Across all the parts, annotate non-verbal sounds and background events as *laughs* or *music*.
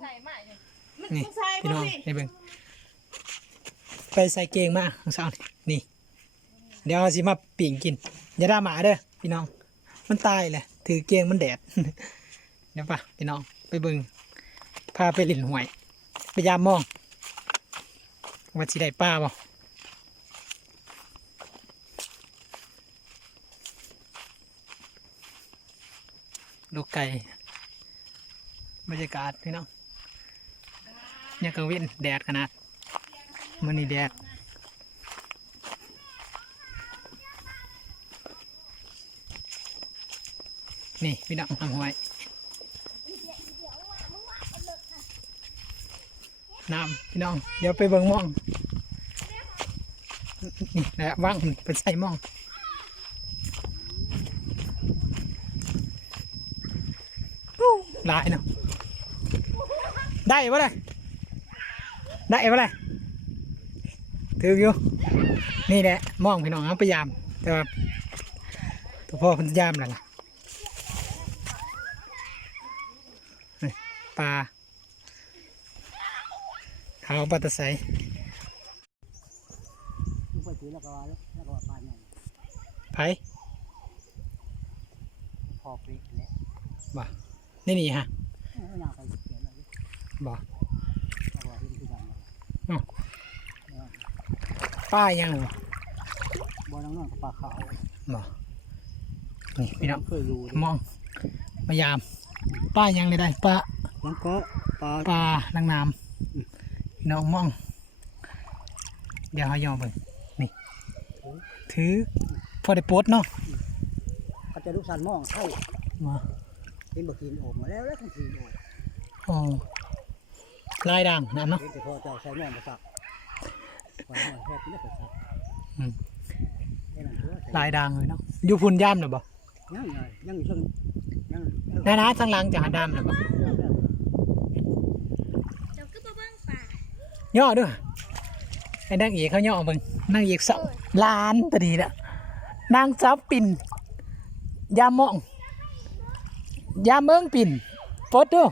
ใส่ใหม่เลยนี่มันใส่พี่บ่น้องพี่นี่เบิ่งไปใส่เกงมาของสาวนี่นี่ เดี๋ยวเอาสิมาปิ่งกินอย่าด่าหมาเด้อพี่น้อง มันตายแหละถือเกงมันแดดเดี๋ยวปะพี่น้องไปเบิ่งพาไปหลินหวยไปยามมองว่าสิได้ป้าบ่ลูกไก่ บรรยากาศพี่น้องยังกังว้นแดดขนาดมันนี่แดดนี่พี่น้องทำหวยน้ำพี่น้อง เดี๋ยวไปเบิ่งมอง นี่แหละว่างเป็นใส่มองหลายเนาะ ได้ปะเลยได้ปะเลยถืออยู่นี่แหละหมองพี่น้องเอาไปยามแต่ว่าตัวพ่อเพิ่นยามแล้วล่ะปลาขาวปลาตะไซลูกไปถือแล้วก็ว่าแล้วก็ว่าปลาใหญ่ไผพอปริกแล้วบ่นี่นี่ฮะ บ่แล้วก็เห็นคือกันเลยป้ายังบ่บ่อน้องน้องกับปลาขาวบ่นี่พี่น้องเคยรู้มองพยายามป้ายังเลยได้ป้าแล้วก็ปลาปลานางน้ำพี่น้องมอง เดี๋ยวเขายอมเบิ่งนี่ ถือพอได้โปลดเนาะเขาจะลูกสันมองใช่มาเป็นบักกินโอบมาแล้วแล้วทั้งทีโอบอ๋อ ลายด่างน้ำเนาะเห็นแต่พอเจ้าใช้มองมาสักก่อนมองแค่ที่ไม่เคยสักอืมแค่นั้นตัวลายด่างเลยเนาะอยู่พุ่นย่ำหรือบ่ยังไงยังอยู่ช่วงยังนานาทางหลังจะหาด่างหรือบ่เจ้าก็บ่เบิ่งป่าย่อด้วยไอ้นางเอกเขาย่อเบิ่งนางเอกสาวล้านตัวนี้ละนางสาวปิ่นยามมองยามเมืองปิ่นปลดดู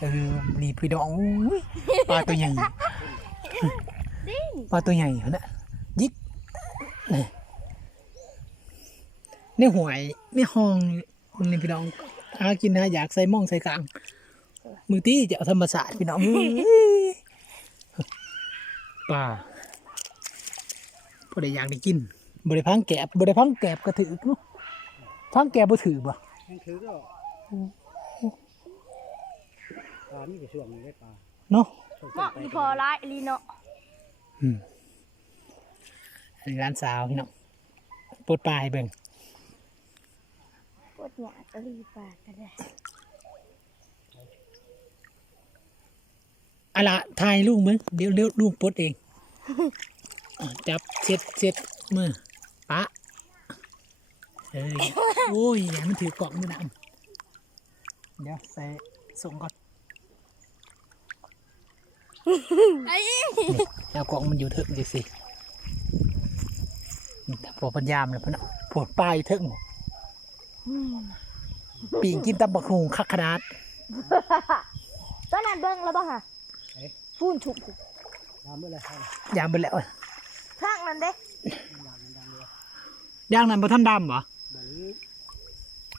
เออนี่พี่น้องอุ้ยปลาตัวใหญ่ปลาตัวใหญ่เหรอนะยิกนี่ในหวยในห้องคนนี้พี่น้องหากินนะอยากใส่หม่องใส่กลาง มือตี้จะเอาธรรมศาสตร์พี่น้องป่าบ่ได้อยากได้กินบ่ได้พังแกบบ่ได้พังแกบก็ถือเนาะพังแกบบ่ถือบ่ยังถือก็ป ลามีแต่ช่วงนี้ได้ปลาเนาะเหมาะอีพอร้ายลีเนาะอืมอันนี้ร้านสาวพี่น้องปลดปลาให้เบิ่งปวดหยาตะลีป่าก็ได้อะละถ่ายลูกมึงเดี๋ยวเดี๋ยวลูกปลดเองอะจับเช็ดเช็ดมือปะเอ้ยโอ้ยอย่ามันถือกล่องมือดำเดี๋ยวใส่ส่งก่อน ไอ้แล้วกล่องมันอยู่เถิงจังสิแต่พอพันยามแล้วพะเนาะปวดปลายเถิงปีงกินตำบักหุงคักขนาดตอนนั้นเบิ่งแล้วบ่ฮะฟูนถูกตามเมื่อไรครับยามไปแล้วทางนั้นเด้ดังดังเลยย่างนั้นบ่ท่านดำเหรอบ่นี้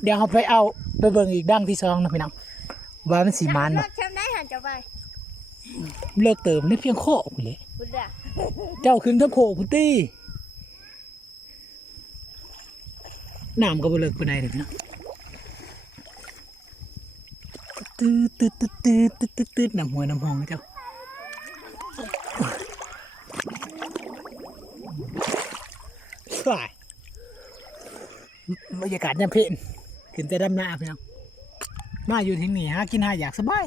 เดี๋ยวเขาไปเอาไปเบิ่งอีกดังที่ซองนะพี่น้องว่ามันสีมันรบ่ถแชมได้หันเจ้าไป เลิกเติมนี่เพียงโคกูเลยบุดาเจ้าขึ้นทั้งโคกูตี้น้ำก็บ่เลิกปานใดเลยพี่น้องตืดตืดตืดตืดตืดตืดตืดน้ำหัวน้ำหองเจ้าสวยบรรยากาศยามเพลนขึ้นแต่ดำหน้าพี่น้องมาอยู่ที่นี่หากินหาอยากสบาย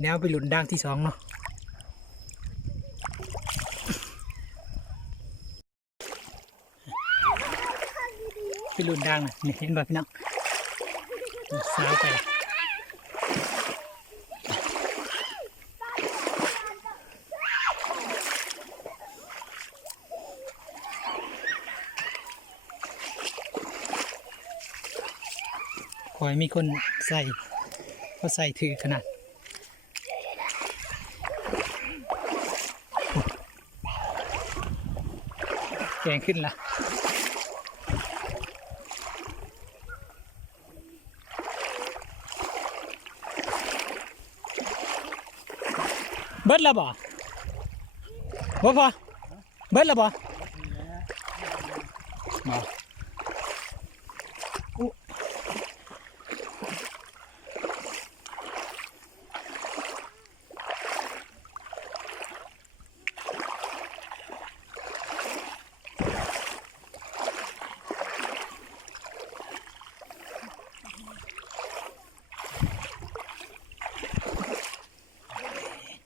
แนวไปหลุนดังที่สองเนาะไปหลุนดังนะนี่เห็นบ่พี่น้องสาวไปขอให้มีคนใส่เขาใส่ถือขนาด แกงขึ้นละเบิดแล้วบ่บ่พอเบิดแล้วบ่บ่อุ๊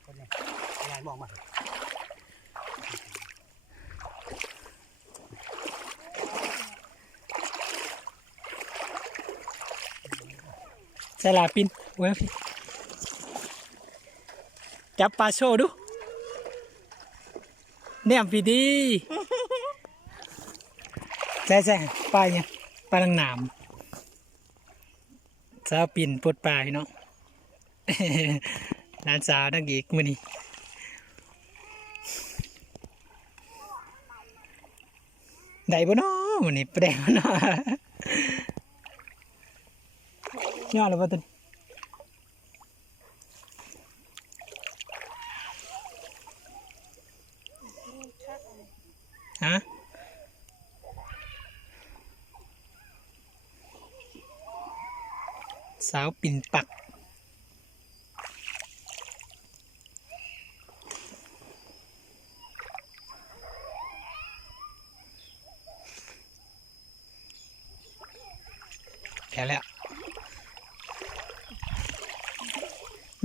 คนเนี่ยยายมองมา ใสลาปินเว้ยพี่จับปลาโชว์ดูเนี่ยพี่ดีใช่ใช่ปลาเนี่ยปลาลังหนามสาวปินปลดปลาพี่น้องร้านสาวนักอีกมือนี้ได้บ่เนาะมือนี้แปลงบ่เนาะ ยอดเลยว่าตันฮะสาวปิ่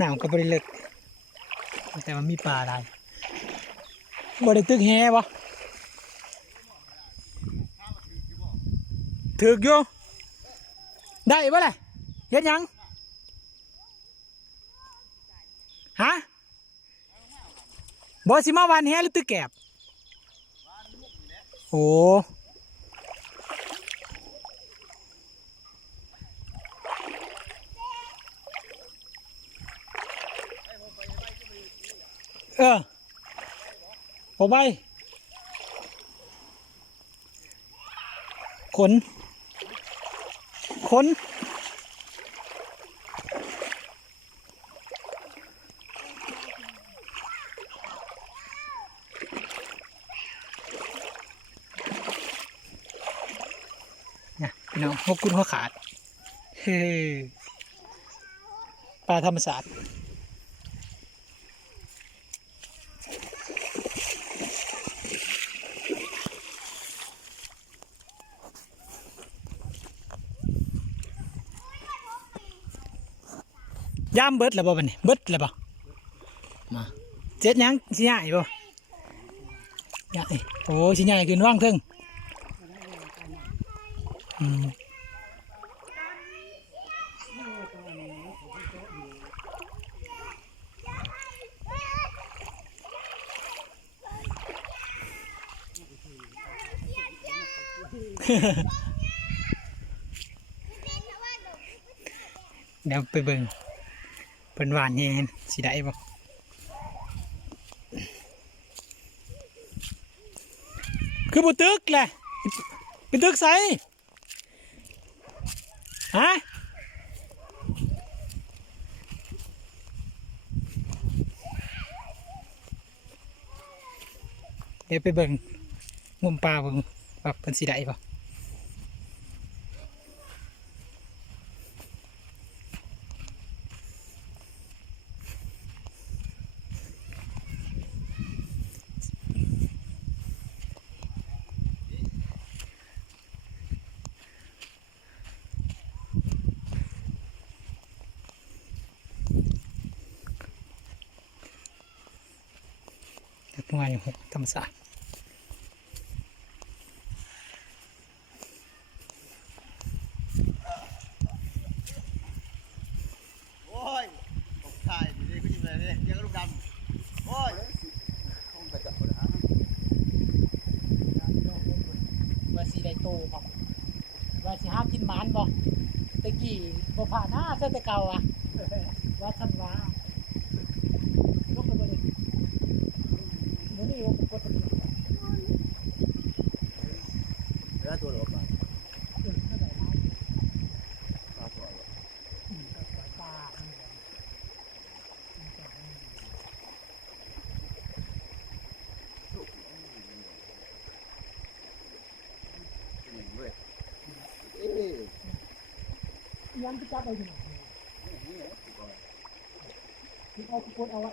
นปักแค่แล้วหนาวก็บริเลิกแต่มันมีปลาได้บริตึกแฮวะถึกอยู่ได้ปะเลยเฮ็ดหยังฮะบอสิมาวันแฮหรือตึกแกบโอ้ เออผมไปขน ขน เนี่ยพี่น้องหกกุนหัวขาด เฮ้ปลาธรรมศาสตร์ ย่ามเบิดแล้วบ่บัดนี้เบิดแล้วบ่มาเจ็ดหยังสิใหญ่บ่ใหญ่โอ้สิใหญ่ขึ้นว่างเทิงอืมเดี๋ยวไปเบิ่ง เป็นหวานแฮนสิได้บ่คือบ่ตึกแหละเป็นตึกไสฮะเดี๋ยวไปเบิ่งงมปลาเบิ่งว่าเป็นสิได้บ่ เด็กน้อยหกธรรมศาสตร์โอ้ยตกชายดีก็ยิงเลยเนี่ยยังลูกดำโอ้ยคงไปจับคนนะว่าสีได้โตบ่ว่าสิห้ามกินหมานบ่ตะกี้บ่ผ่านหน้าเส้นแต่เก่าอะว่าท่านว่าลกไปบ่ได้มื้อนี้ว่าผมกดตะกี้ แล้วตัวหลบอะเออเท่าไหร่นปลาสวยอืมก็ปล่อยปลานี่แหละนึ่เว้ยเอ๊ะยังจะจับเอาอยู่ไหนที่เอากดเอาไว้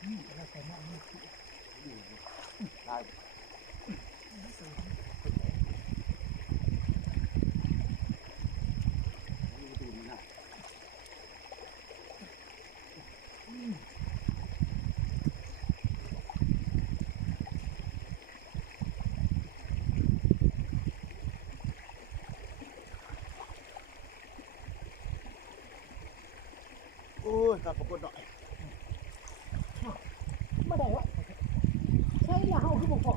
โอ้ยกลับปรากฏหน่อย ไม่ได้วะใช่ละเฮา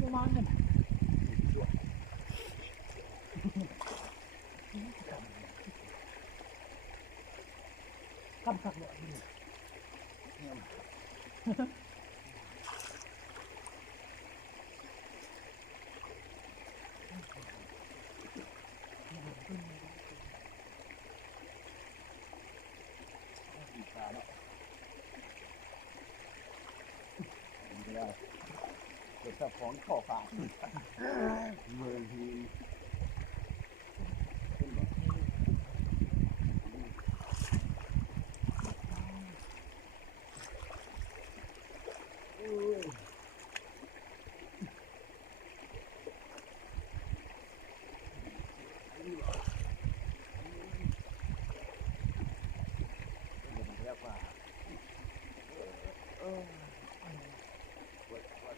ประมาณนั้นกำสักหน่อยนี่าเนาะไม่ได้ เกิดจาของข้อขาดเมืองทีอ้ยมันเรียกว่าเออปวดปวด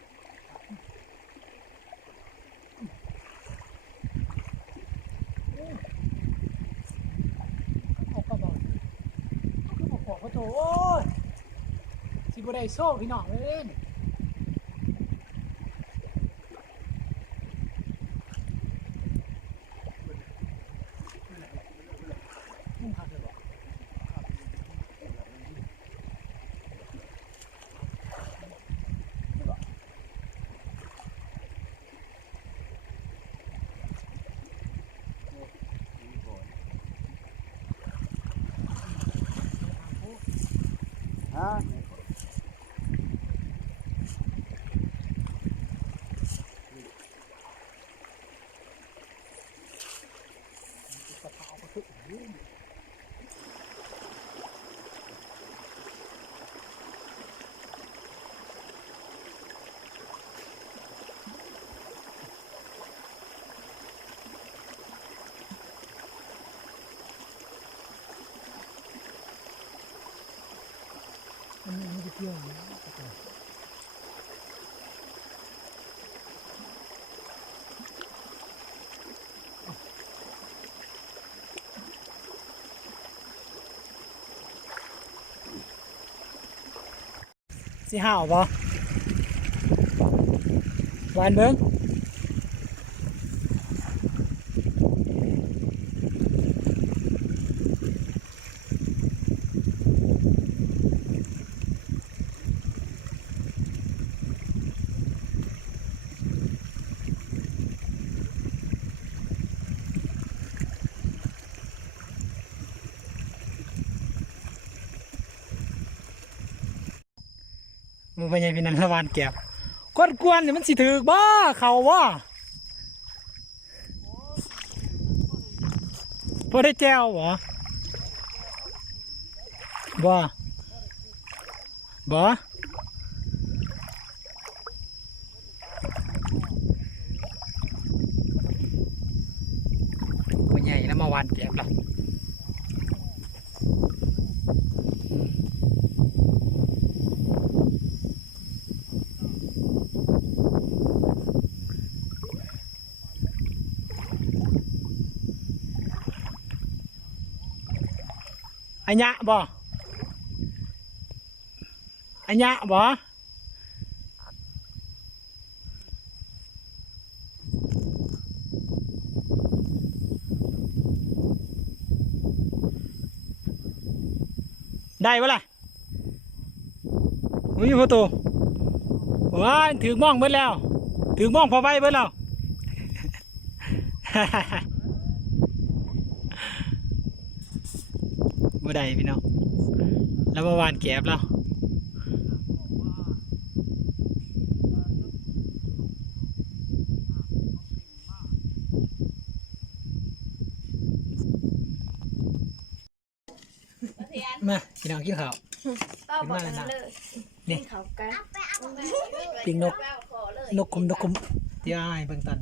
เอากระบอกคือบ่พอก็โตโอ้ยสิ บ่ได้โซ่พี่น้องเอ้ยมุ่งคักเลยบ่ ฮะ กระเพราก็คืออื้อ อันนี้มันจะเที่ยวนะสิห่าวบ่หวานเบิ้ง มันเป็นยังพี่นันละวานแก็บกวนกวนๆเนี่ยมันสิถือบ่เขาบ่พอได้แจ้วบ่บ่บ่ตัวใหญ่แล้วมาวานแก็บละอั anh nhạ bò. Anh nhạ bò. Đây với lại mấy photo ủa thứ mong bớt nào thứ mong phá bay bớt leo *laughs* บิดแล้วถือม่องพอใบเบิดแล้วบ่ได้พี่น้องแล้วเมื่อวานแก็บแล้วมาพี่น้องกินข้าวก็บอกกันเลยนี่เขากันปิ้งนกนกคุมนกคุมเดี๋ยวอ้ายเบิ่งตัน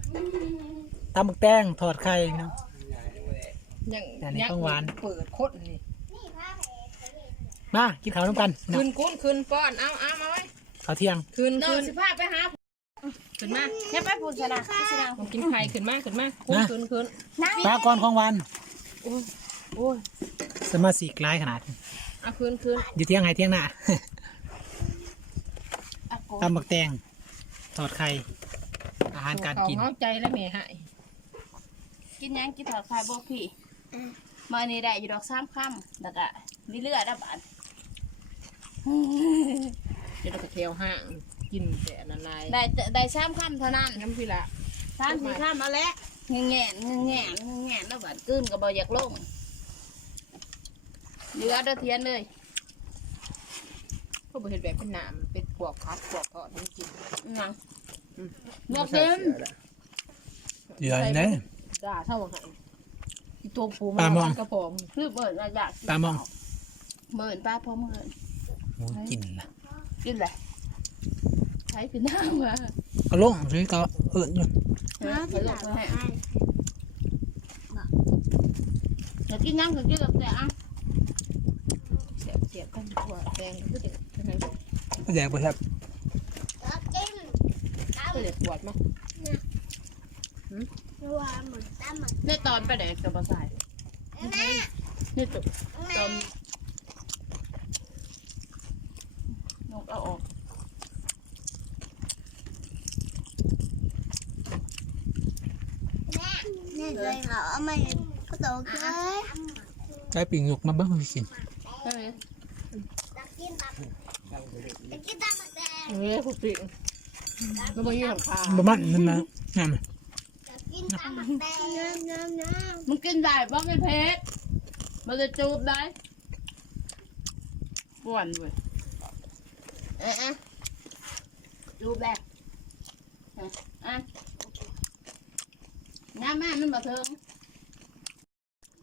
ตำบักแตงทอดไข่พี่น้องยังอันนี้ของหวานเปิดโคตรนี่ มากินข้าวน้ำกันพี่น้อคืงนกุ้นคืนป้อนเอาเอามาไว้ข้าวเที่ยงคืนเดิคืนนสิพาไปหาขึ้นมาเนี่ยไปพูดชนะพูดชนะผมกินไข่ขึ้นมาขึ้นมากุ้นคืนคืนนั่งปลาก่อนของหวานโอ้ยสมาชิกหลายขนาดเอาคืนคืนอยู่เที่ยงไห้เที่ยงหน้าตำบักแตงทอดไข่อาหารการกินเขเข้าใจแล้วแม่ให้กินหยังกินถอดไฟบ่พี่มาอันนี้ได้อยู่ดอกสามคำแล้วก็มีเลือดดับบาด เดี๋ยวเราไปเที่ยวห้างกินแต่นันไรได้แต่ได้สามคำเท่านั้นน้ำพี่ละสามสี่คำเอาละเงี้ยแง่เงี้ยแง่เงี้ยแง่แล้วบาดกลืนก็บ่อยากลงเหลือเด้อเทียนเลยก็บเห็นแบบเป็นหนามเป็นปวกพัดปวกทอดให้กินหยังเลือกเต็มเดี๋ยวนี้ด่าเท่าไหร่อีตัวปูปลามองกระผมคือเบิดว่าอยากกินปลามองเบิดป้าพอเบิด โอ้ยกินละกินแหละใช้คือน้ำมาเอาลงสิก็เอิญอยู่ฮะไปลงไปให้อยากกินยังก็กินแบบแต่อะเสียบเสียบกันทั่วแดงก็เด็กยังไงแดกไปครับก็เด็กปวดมั้งในตอนไปไหนกับบ่ใส่นี่ตุตอนนกเอาออก นี่ เลยเขาเอามาก็โตเกินใช้ปิ่งหยกมาเบิ้งให้กินเฮ้ยกินตามกินตามมาแดงเฮ้ยคุณปิ่งแล้วมายืนข้างบะมันนั่นนะนั่นน่ะกินตามมาแดงน้ำน้ำน้มึงกินได้บ่ไม่เผ็ดมันจะจูบได้ป่วนเว้ยเอ๊ะอะจูบแล้วอะอะ น้ำแม่มันบ่เทิง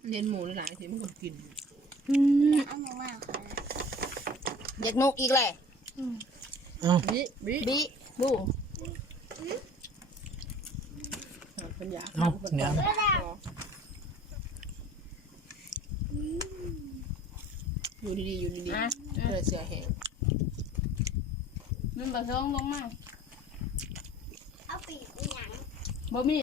เลี้ยนหมูหลายทีมันก็กินำอันนี้มากอยากนกอีกเลยเอ้าบิบิบิบูเป็นยาเอ้าเดี๋ยวอยู่ดีๆอยู่ดีอะๆเพื่อเสือแห้งมันบ่เทิงลงมาเอาปีกหนังบ่มี